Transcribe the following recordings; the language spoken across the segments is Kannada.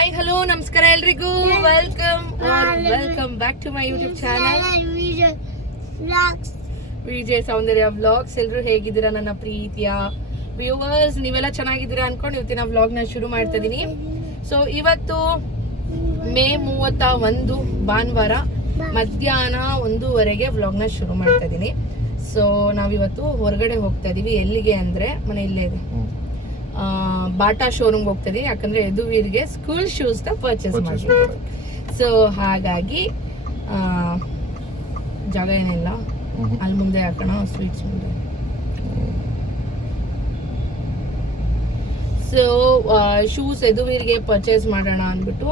ಹಾಯ್ ಹಲೋ ನಮಸ್ಕಾರ ಎಲ್ರಿಗೂ welcome back to my YouTube channel Vijay Soundarya vlogs. ಎಲ್ಲರೂ ಹೇಗಿದ್ದೀರಾ ನನ್ನ ಪ್ರೀತಿಯ ವ್ಯೂವರ್ಸ್? ನೀವೆಲ್ಲ ಚೆನ್ನಾಗಿದ್ದೀರಾ ಅನ್ಕೊಂಡು ಇವತ್ತಿನ ವ್ಲಾಗ್ನ ಶುರು ಮಾಡ್ತಾ ಇದೀನಿ. ಸೊ ಇವತ್ತು ಮೇ 31 ಭಾನುವಾರ ಮಧ್ಯಾಹ್ನ 1:15 ವ್ಲಾಗ್ನ ಶುರು ಮಾಡ್ತಾ ಇದೀನಿ. ಸೊ ನಾವಿವತ್ತು ಹೊರಗಡೆ ಹೋಗ್ತಾ ಇದೀವಿ. ಎಲ್ಲಿಗೆ ಅಂದ್ರೆ ಮನೆ ಇಲ್ಲೇ ಇದೆ, ಬಾಟಾ ಶೋರೂಮ್ ಹೋಗ್ತಾ ಇದೀನಿ. ಯಾಕಂದ್ರೆ ಯದುವೀರ್ಗೆ ಸ್ಕೂಲ್ ಶೂಸ್ ನ ಪರ್ಚೇಸ್ ಮಾಡ್ಬೇಕು. ಸೊ ಹಾಗಾಗಿ ಜಾಗ ಏನಿಲ್ಲ, ಅಲ್ಲಿ ಮುಂದೆ ಹಾಕೋಣ ಸ್ವೀಟ್ಸ್ ಮುಂದೆ. ಸೊ ಶೂಸ್ ಯದುವೀರ್ಗೆ ಪರ್ಚೇಸ್ ಮಾಡೋಣ ಅಂದ್ಬಿಟ್ಟು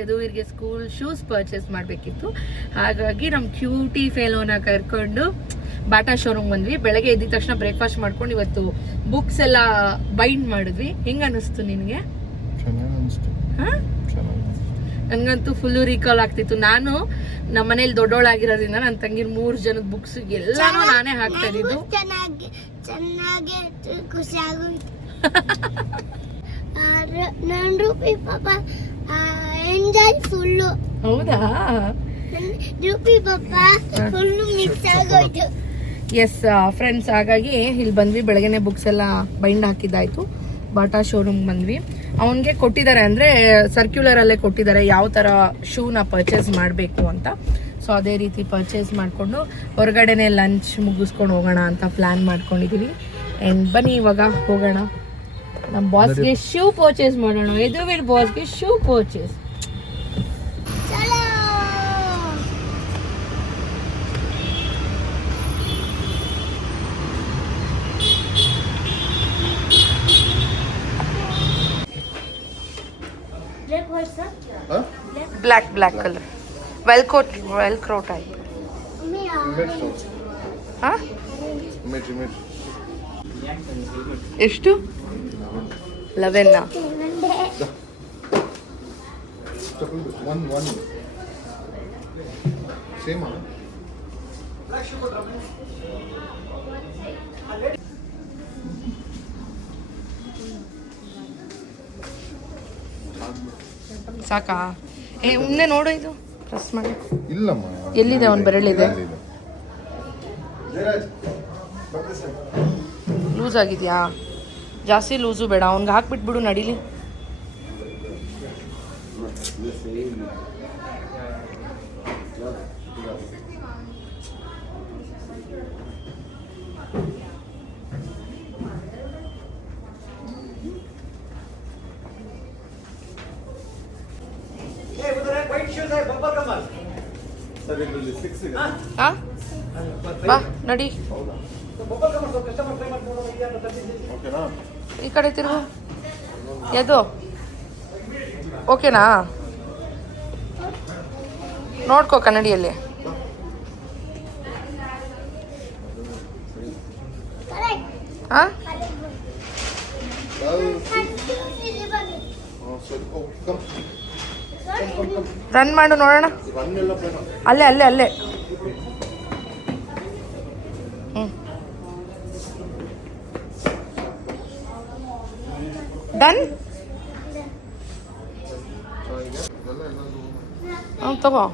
ಯದುವೀರ್ಗೆ ಸ್ಕೂಲ್ ಶೂಸ್ ಪರ್ಚೇಸ್ ಮಾಡ್ಬೇಕಿತ್ತು. ಹಾಗಾಗಿ ನಮ್ ಕ್ಯೂಟಿ ಫೆಲೋನ ಕರ್ಕೊಂಡು ಬಾಟಾ ಶೋರೂಮ್ ಬಂದ್ವಿ. ಬೆಳಗ್ಗೆ ಎದ್ದ ತಕ್ಷಣ ಬ್ರೇಕ್ಫಾಸ್ಟ್ ಮಾಡ್ಕೊಂಡು ಇವತ್ತು ಬುಕ್ಸ್ ಎಲ್ಲ ಬೈಂಡ್ ಮಾಡಿದ್ವಿ. ಹೆಂಗ ಅನಿಸ್ತು ನಿನ್ಗೆ? ನನ್ಗಂತೂ ಫುಲ್ಲು ರೀಕಾಲ್ ಆಗ್ತಿತ್ತು. ನಾನು ನಮ್ಮ ಮನೇಲಿ ದೊಡ್ಡೋಳಾಗಿರೋದ್ರಿಂದ ನನ್ನ ತಂಗಿರ್ 3 ಜನದ ಬುಕ್ಸ್ ಎಲ್ಲಾನು ನಾನೇ ಹಾಕ್ತಾ ಇದ್ದು. ಹೌದಾ? ಎಸ್ ಫ್ರೆಂಡ್ಸ್, ಹಾಗಾಗಿ ಇಲ್ಲಿ ಬಂದ್ವಿ. ಬೆಳಗ್ಗೆನೆ ಬುಕ್ಸ್ ಎಲ್ಲ ಬೈಂಡ್ ಹಾಕಿದ್ದಾಯ್ತು. ಬಾಟಾ ಶೋರೂಮ್ ಬಂದ್ವಿ. ಅವನ್ಗೆ ಕೊಟ್ಟಿದ್ದಾರೆ, ಅಂದ್ರೆ ಸರ್ಕ್ಯುಲರ್ ಅಲ್ಲೇ ಕೊಟ್ಟಿದ್ದಾರೆ ಯಾವ ತರ ಶೂನ ಪರ್ಚೇಸ್ ಮಾಡಬೇಕು ಅಂತ. ಸೊ ಅದೇ ರೀತಿ ಪರ್ಚೇಸ್ ಮಾಡಿಕೊಂಡು ಹೊರಗಡೆನೆ ಲಂಚ್ ಮುಗಿಸ್ಕೊಂಡು ಹೋಗೋಣ ಅಂತ ಪ್ಲಾನ್ ಮಾಡ್ಕೊಂಡಿದೀವಿ. ಅಂಡ್ ಬನ್ನಿ ಇವಾಗ ಹೋಗೋಣ. ನಮ್ಮ ಬಾಸ್ಗೆ ಶೂ ಪರ್ಚೇಸ್ ಮಾಡೋಣ. ಯದುವೀರ್ ಬಾಸ್ಗೆ shoe purchase. Black colour velcro type. ಎಷ್ಟು? 11. ಸಾಕಾ? ಮುಂದೆ ನೋಡು, ಇದು ಪ್ರೆಸ್ ಮಾಡಿ. ಇಲ್ಲಮ್ಮ, ಎಲ್ಲಿದೆ ಅವನ್ ಬೆರಳಿದೆ? ಲೂಸ್ ಆಗಿದ್ಯಾ? ಜಾಸ್ತಿ ಲೂಸು ಬೇಡ, ಅವ್ನಿಗೆ ಹಾಕ್ಬಿಟ್ಬಿಡು, ನಡೀಲಿ. ಬಾ ನಡಿ, ಈ ಕಡೆ ತಿರುಗು. ಎದು ಓಕೆನಾ? ನೋಡ್ಕೋ ಕನ್ನಡಿಯಲ್ಲಿ. ರನ್ ಮಾಡು ನೋಡೋಣ. ಅಲ್ಲೇ ಡನ್. ತಗೋ.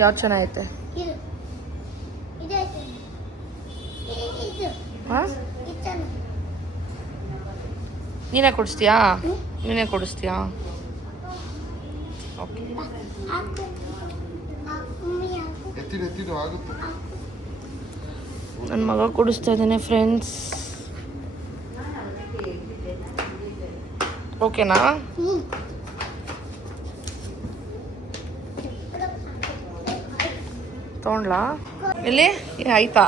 ಯಾವ್ದು ಚೆನ್ನಾಗೈತೆ? ನೀನೇ ಕೊಡಿಸ್ತೀಯಾ? ಓಕೆ. ನನ್ನ ಮಗ ಕೊಡಿಸ್ತಾ ಇದ್ದಾನೆ ಫ್ರೆಂಡ್ಸ್. ಓಕೆನಾ? ತೊಗೊಂಡ್ಲಾ? ಇಲ್ಲಿ ಆಯ್ತಾ?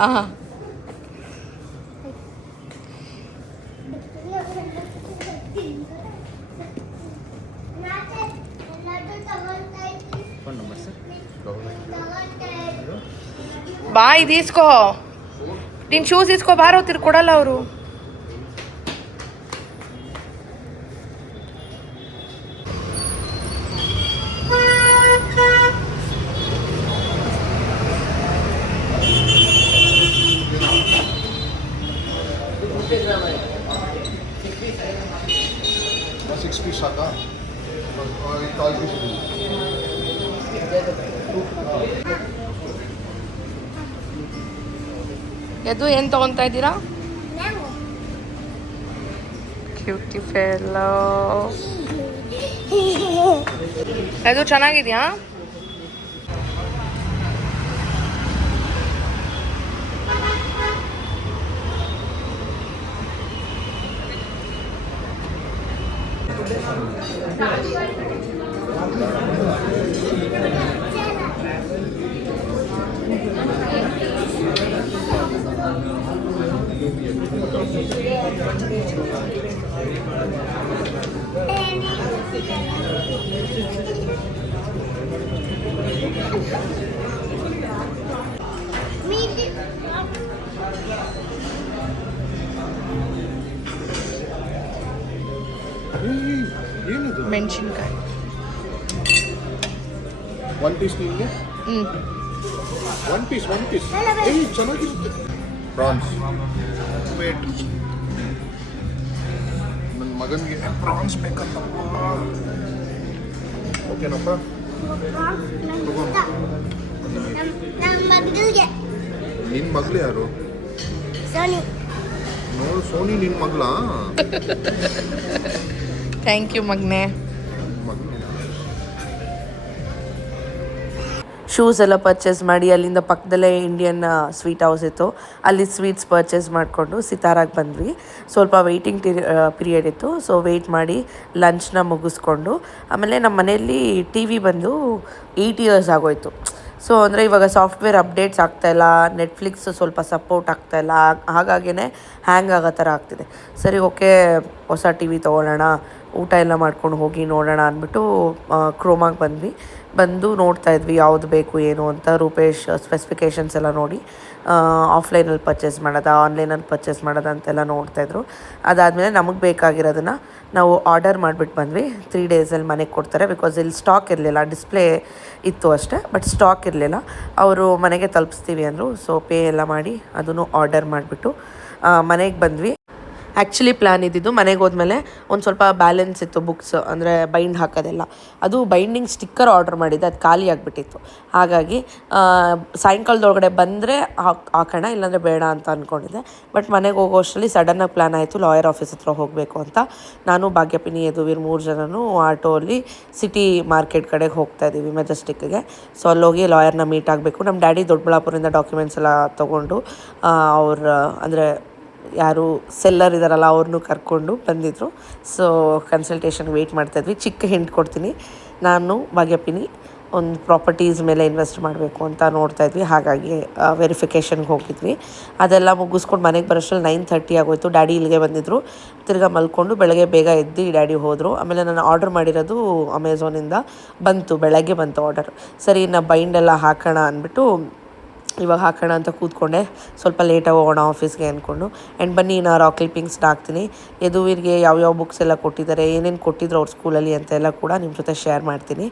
ಬಾ ಇದು ಇಸ್ಕೋ, ನಿನ್ನ ಶೂಸ್ ಇಸ್ಕೋ, ಬಾರೋ ಕೊಡಲ್ಲ ಅವರು. ಅದು ಏನು ತಗೊತಾ ಇದ್ದೀರಾ? Cutie fellow. ಅದು ಚೆನ್ನಾಗಿದೆಯಾ? ಮೆಣಸಿನ್ಕಾಯಿ ಒನ್ ಪೀಸ್ ನಿಮಗೆ? ಒನ್ ಪೀಸ್ ಚೆನ್ನಾಗಿರುತ್ತೆ. ಪ್ರಾನ್ಸ್ ವೇಟ್, ನನ್ನ ಮಗನಿಗೆ ಪ್ರಾನ್ಸ್ ಬೇಕಂತಪ್ಪ. ಓಕೆನಪ್ಪ? ನಿನ್ನ ಮಗಳು ಯಾರು? ಸೋನಿ ನಿನ್ನ ಮಗಳಾ? ಥ್ಯಾಂಕ್ ಯು ಮಗ್ನೆ. ಶೂಸ್ ಎಲ್ಲ ಪರ್ಚೇಸ್ ಮಾಡಿ ಅಲ್ಲಿಂದ ಪಕ್ಕದಲ್ಲೇ ಇಂಡಿಯನ್ ಸ್ವೀಟ್ ಹೌಸ್ ಇತ್ತು, ಅಲ್ಲಿ ಸ್ವೀಟ್ಸ್ ಪರ್ಚೇಸ್ ಮಾಡಿಕೊಂಡು ಸಿತಾರಾಗಿ ಬಂದ್ವಿ. ಸ್ವಲ್ಪ ವೆಯ್ಟಿಂಗ್ ಪೀರಿಯಡ್ ಇತ್ತು, ಸೊ ವೆಯ್ಟ್ ಮಾಡಿ ಲಂಚ್ನ ಮುಗಿಸ್ಕೊಂಡು ಆಮೇಲೆ ನಮ್ಮ ಮನೆಯಲ್ಲಿ ಟಿ ವಿ ಬಂದು 8 years ಆಗೋಯ್ತು. ಸೊ ಅಂದರೆ ಇವಾಗ ಸಾಫ್ಟ್ವೇರ್ ಅಪ್ಡೇಟ್ಸ್ ಆಗ್ತಾಯಿಲ್ಲ, ನೆಟ್ಫ್ಲಿಕ್ಸ್ ಸ್ವಲ್ಪ ಸಪೋರ್ಟ್ ಆಗ್ತಾಯಿಲ್ಲ, ಹಾಗಾಗಿಯೇ ಹ್ಯಾಂಗ್ ಆಗೋ ಥರ ಆಗ್ತಿದೆ. ಸರಿ ಓಕೆ, ಹೊಸ ಟಿ ವಿ ತೊಗೊಳ್ಳೋಣ, ಊಟ ಎಲ್ಲ ಮಾಡ್ಕೊಂಡು ಹೋಗಿ ನೋಡೋಣ ಅಂದ್ಬಿಟ್ಟು ಕ್ರೋಮಾಗೆ ಬಂದು ನೋಡ್ತಾ ಇದ್ವಿ ಯಾವುದು ಬೇಕು ಏನು ಅಂತ. ರೂಪೇಶ್ ಸ್ಪೆಸಿಫಿಕೇಷನ್ಸ್ ಎಲ್ಲ ನೋಡಿ ಆಫ್ಲೈನಲ್ಲಿ ಪರ್ಚೇಸ್ ಮಾಡೋದಾ ಆನ್ಲೈನಲ್ಲಿ ಪರ್ಚೇಸ್ ಮಾಡೋದಾ ಅಂತೆಲ್ಲ ನೋಡ್ತಾಯಿದ್ರು. ಅದಾದಮೇಲೆ ನಮಗೆ ಬೇಕಾಗಿರೋದನ್ನು ನಾವು ಆರ್ಡರ್ ಮಾಡಿಬಿಟ್ಟು ಬಂದ್ವಿ. 3 ಡೇಸಲ್ಲಿ ಮನೆಗೆ ಕೊಡ್ತಾರೆ, ಬಿಕಾಸ್ ಇಲ್ಲಿ ಸ್ಟಾಕ್ ಇರಲಿಲ್ಲ, ಡಿಸ್ಪ್ಲೇ ಇತ್ತು ಅಷ್ಟೇ, ಬಟ್ ಸ್ಟಾಕ್ ಇರಲಿಲ್ಲ. ಅವರು ಮನೆಗೆ ತಲುಪಿಸ್ತೀವಿ ಅಂದರು. ಸೊ ಪೇ ಎಲ್ಲ ಮಾಡಿ ಅದನ್ನು ಆರ್ಡರ್ ಮಾಡಿಬಿಟ್ಟು ಮನೆಗೆ ಬಂದ್ವಿ. ಆ್ಯಕ್ಚುಲಿ ಪ್ಲ್ಯಾನ್ ಇದ್ದಿದ್ದು ಮನೆಗೆ ಹೋದ್ಮೇಲೆ ಒಂದು ಸ್ವಲ್ಪ ಬ್ಯಾಲೆನ್ಸ್ ಇತ್ತು ಬುಕ್ಸ್, ಅಂದರೆ ಬೈಂಡ್ ಹಾಕೋದೆಲ್ಲ, ಅದು ಬೈಂಡಿಂಗ್ ಸ್ಟಿಕ್ಕರ್ ಆರ್ಡರ್ ಮಾಡಿದ್ದೆ, ಅದು ಖಾಲಿ ಆಗಿಬಿಟ್ಟಿತ್ತು. ಹಾಗಾಗಿ ಸಾಯಂಕಾಲದೊಳಗಡೆ ಬಂದರೆ ಹಾಕೋಣ, ಇಲ್ಲಾಂದರೆ ಬೇಡ ಅಂತ ಅಂದ್ಕೊಂಡಿದ್ದೆ. ಬಟ್ ಮನೆಗೆ ಹೋಗೋ ಅಷ್ಟರಲ್ಲಿ ಸಡನ್ನಾಗಿ ಪ್ಲ್ಯಾನ್ ಆಯಿತು, ಲಾಯರ್ ಆಫೀಸ್ ಹತ್ರ ಹೋಗಬೇಕು ಅಂತ. ನಾನು ಭಾಗ್ಯಪಿನಿ ಯದುವೀರ್ 3 ಜನನು ಆಟೋಲ್ಲಿ ಸಿಟಿ ಮಾರ್ಕೆಟ್ ಕಡೆಗೆ ಹೋಗ್ತಾ ಇದ್ದೀವಿ, ಮೆಜೆಸ್ಟಿಕ್ಗೆ. ಸೊ ಅಲ್ಲೋಗಿ ಲಾಯರ್ನ ಮೀಟ್ ಆಗಬೇಕು. ನಮ್ಮ ಡ್ಯಾಡಿ ದೊಡ್ಡಬಳ್ಳಾಪುರದಿಂದ ಡಾಕ್ಯುಮೆಂಟ್ಸ್ ಎಲ್ಲ ತೊಗೊಂಡು ಅಂದರೆ ಯಾರು ಸೆಲ್ಲರ್ ಇದ್ದಾರಲ್ಲ ಅವ್ರನ್ನೂ ಕರ್ಕೊಂಡು ಬಂದಿದ್ದರು. ಸೊ ಕನ್ಸಲ್ಟೇಷನ್ಗೆ ವೆಯ್ಟ್ ಮಾಡ್ತಾಯಿದ್ವಿ. ಚಿಕ್ಕ ಹಿಂಟ್ ಕೊಡ್ತೀನಿ, ನಾನು ಭಾಗ್ಯಪಿನಿ ಒಂದು ಪ್ರಾಪರ್ಟೀಸ್ ಮೇಲೆ ಇನ್ವೆಸ್ಟ್ ಮಾಡಬೇಕು ಅಂತ ನೋಡ್ತಾಯಿದ್ವಿ. ಹಾಗಾಗಿ ವೆರಿಫಿಕೇಷನ್ಗೆ ಹೋಗಿದ್ವಿ. ಅದೆಲ್ಲ ಮುಗಿಸ್ಕೊಂಡು ಮನೆಗೆ ಬರೋಷ್ಟ್ರಲ್ಲಿ 9:30 ಆಗೋಯಿತು. ಡ್ಯಾಡಿ ಇಲ್ಲಿಗೆ ಬಂದಿದ್ದರು. ತಿರ್ಗಾ ಮಲ್ಕೊಂಡು ಬೆಳಗ್ಗೆ ಬೇಗ ಎದ್ದು ಡ್ಯಾಡಿ ಹೋದರು. ಆಮೇಲೆ ನಾನು ಆರ್ಡರ್ ಮಾಡಿರೋದು ಅಮೆಝಾನಿಂದ ಬೆಳಗ್ಗೆ ಬಂತು ಆರ್ಡರ್. ಸರಿ ಇನ್ನು ಬೈಂಡೆಲ್ಲ ಹಾಕೋಣ ಅಂದ್ಬಿಟ್ಟು ಇವಾಗ ಹಾಕೋಣ ಅಂತ ಕೂತ್ಕೊಂಡೆ. ಸ್ವಲ್ಪ ಲೇಟಾಗಿ ಹೋಗೋಣ ಆಫೀಸ್ಗೆ ಅಂದ್ಕೊಂಡು. ಆ್ಯಂಡ್ ಬನ್ನಿ ನಾನು ರಾಕ್ ಕ್ಲಿಪ್ಪಿಂಗ್ಸ್ನ ಹಾಕ್ತೀನಿ. ಯದುವೀರ್ಗೆ ಯಾವ್ಯಾವ ಬುಕ್ಸ್ ಎಲ್ಲ ಕೊಟ್ಟಿದ್ದಾರೆ, ಏನೇನು ಕೊಟ್ಟಿದ್ರು ಅವ್ರ ಸ್ಕೂಲಲ್ಲಿ ಅಂತೆಲ್ಲ ಕೂಡ ನಿಮ್ಮ ಜೊತೆ ಶೇರ್ ಮಾಡ್ತೀನಿ.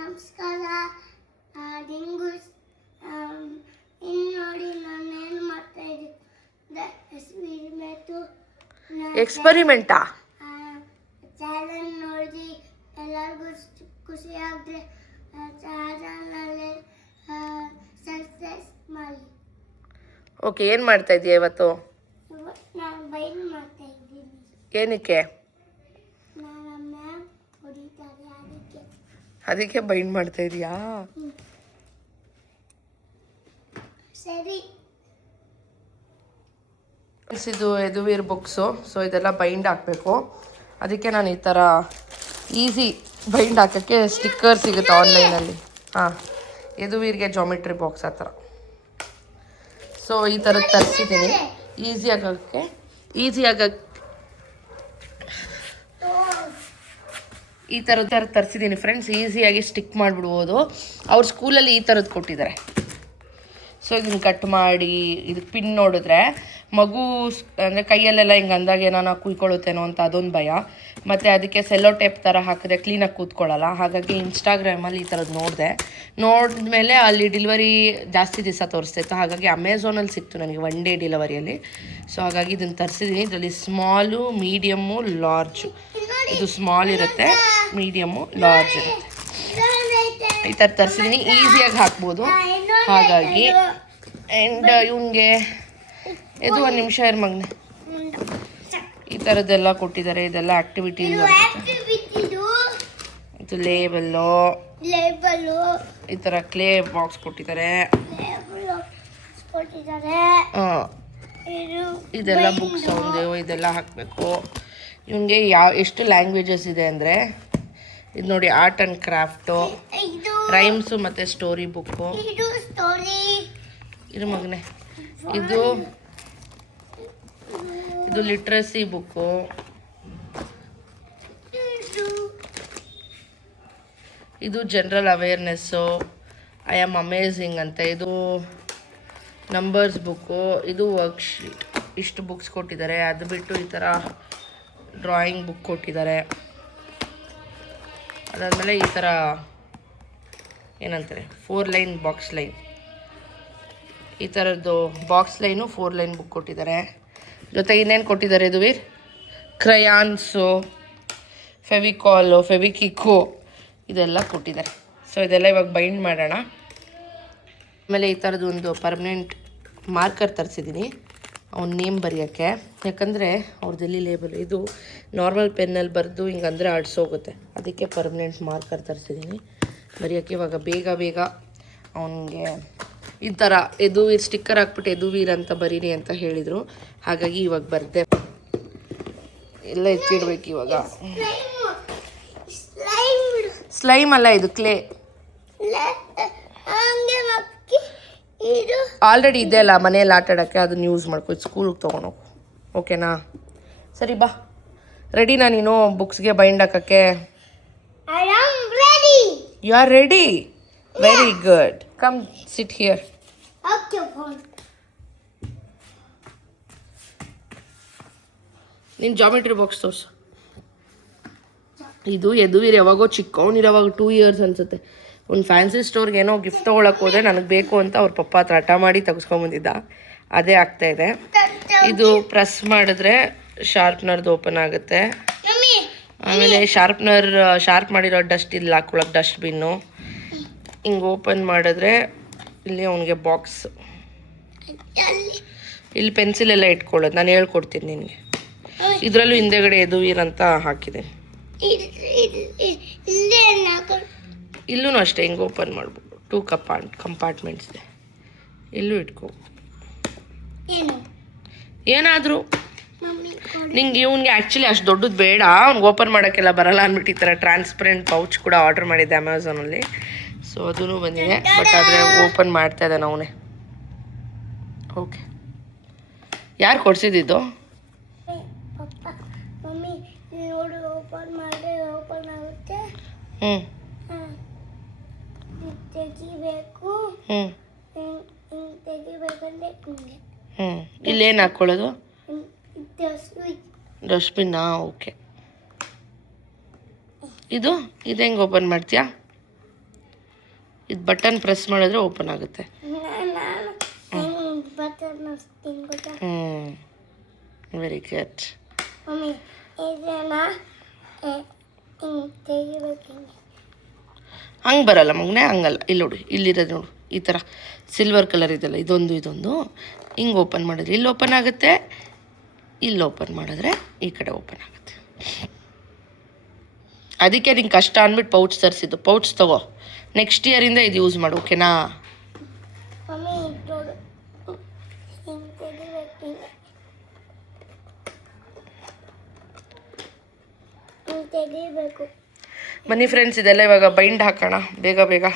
ನಮಸ್ಕಾರ. ನೋಡಿ ನಾನು ಏನು ಮಾಡ್ತಾ ಇದ್ದೀನಿ, ಎಕ್ಸ್ಪರಿಮೆಂಟಾ? ಚಾಲೆಂಜ್ ನೋಡಿ ಎಲ್ಲರಿಗೂ ಖುಷಿ ಆದರೆ ಚಾನಲಲ್ಲಿ ಸಬ್ಸ್ಕ್ರೈಬ್ ಮಾಡಿ. ಓಕೆ, ಏನು ಮಾಡ್ತಾ ಇದೀಯ ಇವತ್ತು? ನಾನು ಬೈಂಡ್ ಮಾಡ್ತಾ ಇದ್ದೀನಿ. ಏನಕ್ಕೆ? ನನ್ನ ಮ್ಯಾಮ್ ಹೊಡಿತಾರೆ, ಅದಕ್ಕೆ ಬೈಂಡ್ ಮಾಡ್ತಾ ಇದೀಯಾ? ಸರಿ. ಇದು ಯದುವೀರ್ ಬುಕ್ಸು. ಸೊ ಇದೆಲ್ಲ ಬೈಂಡ್ ಹಾಕಬೇಕು. ಅದಕ್ಕೆ ನಾನು ಈ ಥರ ಈಸಿ ಬೈಂಡ್ ಹಾಕೋಕ್ಕೆ ಸ್ಟಿಕ್ಕರ್ ಸಿಗುತ್ತೆ ಆನ್ಲೈನಲ್ಲಿ. ಹಾಂ, ಯದುವೀರ್ಗೆ ಜಾಮಿಟ್ರಿ ಬಾಕ್ಸ್ ಆ ಥರ. ಸೊ ಈ ಥರದ್ದು ತರಿಸಿದ್ದೀನಿ ಈಸಿ ಆಗೋಕ್ಕೆ. ಈ ಥರದ್ದು ತರಿಸಿದ್ದೀನಿ ಫ್ರೆಂಡ್ಸ್, ಈಸಿಯಾಗಿ ಸ್ಟಿಕ್ ಮಾಡಿಬಿಡ್ಬೋದು. ಅವ್ರ ಸ್ಕೂಲಲ್ಲಿ ಈ ಥರದ್ದು ಕೊಟ್ಟಿದ್ದಾರೆ. ಸೊ ಇದನ್ನು ಕಟ್ ಮಾಡಿ ಇದಕ್ಕೆ ಪಿನ್ ನೋಡಿದ್ರೆ ಮಗು ಅಂದರೆ ಕೈಯಲ್ಲೆಲ್ಲ ಹಿಂಗೆ ಅಂದಾಗ ಏನಾನ ಕುಯ್ಕೊಳ್ಳುತ್ತೇನೋ ಅಂತ ಅದೊಂದು ಭಯ. ಮತ್ತು ಅದಕ್ಕೆ ಸೆಲ್ಲೋ ಟೇಪ್ ಥರ ಹಾಕಿದ್ರೆ ಕ್ಲೀನಾಗಿ ಕೂತ್ಕೊಳ್ಳಲ್ಲ. ಹಾಗಾಗಿ ಇನ್ಸ್ಟಾಗ್ರಾಮಲ್ಲಿ ಈ ಥರದ್ದು ನೋಡಿದ್ಮೇಲೆ ಅಲ್ಲಿ ಡೆಲಿವರಿ ಜಾಸ್ತಿ ದಿವಸ ತೋರಿಸ್ತಿತ್ತು. ಹಾಗಾಗಿ ಅಮೆಝಾನಲ್ಲಿ ಸಿಕ್ತು ನನಗೆ 1 ಡೇ ಡೆಲಿವರಿಯಲ್ಲಿ. ಸೊ ಹಾಗಾಗಿ ಇದನ್ನು ತರಿಸಿದ್ದೀನಿ. ಇದರಲ್ಲಿ ಸ್ಮಾಲು, ಮೀಡಿಯಮ್ಮು, ಲಾರ್ಜು. ಇದು ಸ್ಮಾಲ್ ಇರುತ್ತೆ, ಮೀಡಿಯಮ್ಮು, ಲಾರ್ಜ್ ಇರುತ್ತೆ. ಈ ಥರ ತರಿಸಿದ್ದೀನಿ, ಈಸಿಯಾಗಿ ಹಾಕ್ಬೋದು. ಹಾಗಾಗಿ ಆ್ಯಂಡ್ ಇವನಿಗೆ ಇದು 1 ನಿಮಿಷ ಮಗನೆ, ಈ ಥರದ್ದೆಲ್ಲ ಕೊಟ್ಟಿದ್ದಾರೆ. ಇದೆಲ್ಲ ಆ್ಯಕ್ಟಿವಿಟೀಸ್. ಇದು ಲೇಬಲ್ಲು, ಈ ಥರ ಕ್ಲೇ ಬಾಕ್ಸ್ ಕೊಟ್ಟಿದ್ದಾರೆ. ಇದೆಲ್ಲ ಬುಕ್ಸ್ ಒಂದು ಇದೆಲ್ಲ ಹಾಕಬೇಕು. ಇವನಿಗೆ ಎಷ್ಟು ಲ್ಯಾಂಗ್ವೇಜಸ್ ಇದೆ ಅಂದರೆ ಇದು ನೋಡಿ, ಆರ್ಟ್ ಆ್ಯಂಡ್ ಕ್ರಾಫ್ಟು, ರೈಮ್ಸು ಮತ್ತು ಸ್ಟೋರಿ ಬುಕ್ಕು. ಇದು ಮಗನೆ, ಇದು ಲಿಟ್ರಸಿ ಬುಕ್ಕು. ಇದು general awareness, I am amazing ಅಂತ. ಇದು ನಂಬರ್ಸ್ ಬುಕ್ಕು. ಇದು ವರ್ಕ್ಶೀಟ್. ಇಷ್ಟು ಬುಕ್ಸ್ ಕೊಟ್ಟಿದ್ದಾರೆ. ಅದು ಬಿಟ್ಟು ಈ ಥರ ಡ್ರಾಯಿಂಗ್ ಬುಕ್ ಕೊಟ್ಟಿದ್ದಾರೆ. ಅದಾದಮೇಲೆ ಈ ಥರ ಏನಂತಾರೆ 4 ಲೈನ್ ಬಾಕ್ಸ್ ಲೈನ್, ಈ ಥರದ್ದು ಬಾಕ್ಸ್ ಲೈನು 4 ಲೈನ್ ಬುಕ್ ಕೊಟ್ಟಿದ್ದಾರೆ. ಜೊತೆಗೆ ಇನ್ನೇನು ಕೊಟ್ಟಿದ್ದಾರೆ ಇದು ವೀರ್, ಕ್ರಯಾನ್ಸು, ಫೆವಿಕಾಲು, ಫೆವಿಕಿಕ್ಕು ಇದೆಲ್ಲ ಕೊಟ್ಟಿದ್ದಾರೆ. ಸೊ ಇದೆಲ್ಲ ಇವಾಗ ಬೈಂಡ್ ಮಾಡೋಣ. ಆಮೇಲೆ ಈ ಥರದ್ದು ಒಂದು ಪರ್ಮನೆಂಟ್ ಮಾರ್ಕರ್ ತರಿಸಿದ್ದೀನಿ ಅವ್ನ ನೇಮ್ ಬರೆಯೋಕ್ಕೆ. ಯಾಕಂದರೆ ಅವ್ರದ್ದೆಲ್ಲಿ ಲೇಬಲ್, ಇದು ನಾರ್ಮಲ್ ಪೆನ್ನಲ್ಲಿ ಬರೆದು ಹಿಂಗಂದರೆ ಆಡಿಸೋಗುತ್ತೆ. ಅದಕ್ಕೆ ಪರ್ಮನೆಂಟ್ ಮಾರ್ಕರ್ ತರಿಸಿದ್ದೀನಿ ಬರೆಯೋಕ್ಕೆ. ಇವಾಗ ಬೇಗ ಅವನಿಗೆ ಈ ಥರ ಎದುವೀರ್ ಸ್ಟಿಕ್ಕರ್ ಹಾಕ್ಬಿಟ್ಟು ಎದುವೀರ್ ಅಂತ ಬರೀರಿ ಅಂತ ಹೇಳಿದರು. ಹಾಗಾಗಿ ಇವಾಗ ಬರೆದೆ. ಎಲ್ಲ ಎತ್ತಿಡ್ಬೇಕು ಇವಾಗ. ಸ್ಲೈಮ್ ಅಲ್ಲ, ಇದು ಕ್ಲೇ. ಆಲ್ರೆಡಿ ಇದೆ ಅಲ್ಲ ಮನೆಯಲ್ಲಿ ಆಟ ಆಡೋಕ್ಕೆ, ಅದನ್ನ ಯೂಸ್ ಮಾಡ್ಕೊ. ಸ್ಕೂಲಿಗೆ ತೊಗೊಂಡೋಗು, ಓಕೆನಾ? ಸರಿ ಬಾ, ರೆಡಿನಾ ನೀನು ಬುಕ್ಸ್ಗೆ ಬೈಂಡ್ ಹಾಕೋಕ್ಕೆ? You are ready? Very good. Come sit here. ನೀನು ಜಾಮೆಟ್ರಿ ಬಾಕ್ಸ್ ತೋರ್ಸು. ಇದು ಯದುವೀರ್ ಯಾವಾಗೋ ಚಿಕ್ಕವನಿರೋವಾಗ 2 ಇಯರ್ಸ್ ಅನ್ಸುತ್ತೆ. ಒಂದು ಫ್ಯಾನ್ಸಿ ಸ್ಟೋರ್ಗೆ ಏನೋ ಗಿಫ್ಟ್ ತೊಗೊಳಕ್ಕೆ ಹೋದರೆ ನನಗೆ ಬೇಕು ಅಂತ ಅವ್ರ ಪಪ್ಪ ಹತ್ರ ಹಠ ಮಾಡಿ ತೆಗೆಸ್ಕೊಂಬಂದಿದ್ದ. ಅದೇ ಆಗ್ತಾಯಿದೆ. ಇದು ಪ್ರೆಸ್ ಮಾಡಿದ್ರೆ ಶಾರ್ಪ್ನರ್ದು ಓಪನ್ ಆಗುತ್ತೆ. ಆಮೇಲೆ ಶಾರ್ಪ್ ಮಾಡಿರೋ ಡಸ್ಟ್ ಇಲ್ಲಿ ಹಾಕ್ಕೊಳಕ್ಕೆ ಡಸ್ಟ್ಬಿನ್ನು. ಹಿಂಗೆ ಓಪನ್ ಮಾಡಿದ್ರೆ ಇಲ್ಲಿ ಅವನಿಗೆ ಬಾಕ್ಸ್, ಇಲ್ಲಿ ಪೆನ್ಸಿಲ್ ಎಲ್ಲ ಇಟ್ಕೊಳ್ಳೋದು. ನಾನು ಹೇಳ್ಕೊಡ್ತೀನಿ ನಿನಗೆ. ಇದರಲ್ಲೂ ಹಿಂದೆಗಡೆ ಯದುವೀರ್ ಅಂತ ಹಾಕಿದ್ದೀನಿ. ಇಲ್ಲೂ ಅಷ್ಟೇ ಹಿಂಗೆ ಓಪನ್ ಮಾಡ್ಬೋದು. 2 ಕಂಪಾರ್ಟ್ಮೆಂಟ್ಸ್ ಇದೆ. ಇಲ್ಲೂ ಇಟ್ಕೋ. ಏನಾದರೂ ನಿಂಗೆ ಇವನಿಗೆ ಆ್ಯಕ್ಚುಲಿ ಅಷ್ಟು ದೊಡ್ಡದು ಬೇಡ, ಅವ್ನಿಗೆ ಓಪನ್ ಮಾಡೋಕ್ಕೆಲ್ಲ ಬರಲ್ಲ ಅಂದ್ಬಿಟ್ಟು ಈ ಥರ ಟ್ರಾನ್ಸ್ಪರೆಂಟ್ ಪೌಚ್ ಕೂಡ ಆರ್ಡರ್ ಮಾಡಿದ್ದೆ ಅಮೆಝಾನಲ್ಲಿ. ಸೊ ಅದೂ ಬಂದಿದೆ. ಬಟ್ ಆದರೆ ಓಪನ್ ಮಾಡ್ತಾ ಇದ್ದಾನೆ ಅವನೇ. ಓಕೆ, ಯಾರು ಕೊಡಿಸಿದ್ದು? ಇಲ್ಲೇನು ಹಾಕ್ಕೊಳ್ಳೋದು? ಡಸ್ಟ್ಬಿನ್ನಾ? ಓಕೆ. ಇದು ಹೆಂಗೆ ಓಪನ್ ಮಾಡ್ತೀಯಾ? ಇದು ಬಟನ್ ಪ್ರೆಸ್ ಮಾಡಿದ್ರೆ ಓಪನ್ ಆಗುತ್ತೆ. Very good. ಹಂಗೆ ಬರಲ್ಲ ಮಗನೇ, ಹಂಗಲ್ಲ. ಇಲ್ಲಿ ನೋಡಿ, ಇಲ್ಲಿರೋದು ನೋಡು, ಈ ಥರ ಸಿಲ್ವರ್ ಕಲರ್ ಇದೆಲ್ಲ, ಇದೊಂದು ಹಿಂಗೆ ಓಪನ್ ಮಾಡಿದ್ರೆ ಇಲ್ಲಿ ಓಪನ್ ಆಗುತ್ತೆ. ಇಲ್ಲಿ ಓಪನ್ ಮಾಡಿದ್ರೆ ಈ ಕಡೆ ಓಪನ್ ಆಗುತ್ತೆ. ಅದಕ್ಕೆ ನಿಂಗೆ ಕಷ್ಟ ಅಂದ್ಬಿಟ್ಟು ಪೌಚ್ ತರಿಸಿದ್ದು. ಪೌಚ್ ತಗೋ, ನೆಕ್ಸ್ಟ್ ಇಯರಿಂದ ಇದು ಯೂಸ್ ಮಾಡು, ಓಕೆನಾ? ಬನ್ನಿ ಫ್ರೆಂಡ್ಸ್, ಇದೆಲ್ಲ ಇವಾಗ ಬೈಂಡ್ ಹಾಕೋಣ ಬೇಗ.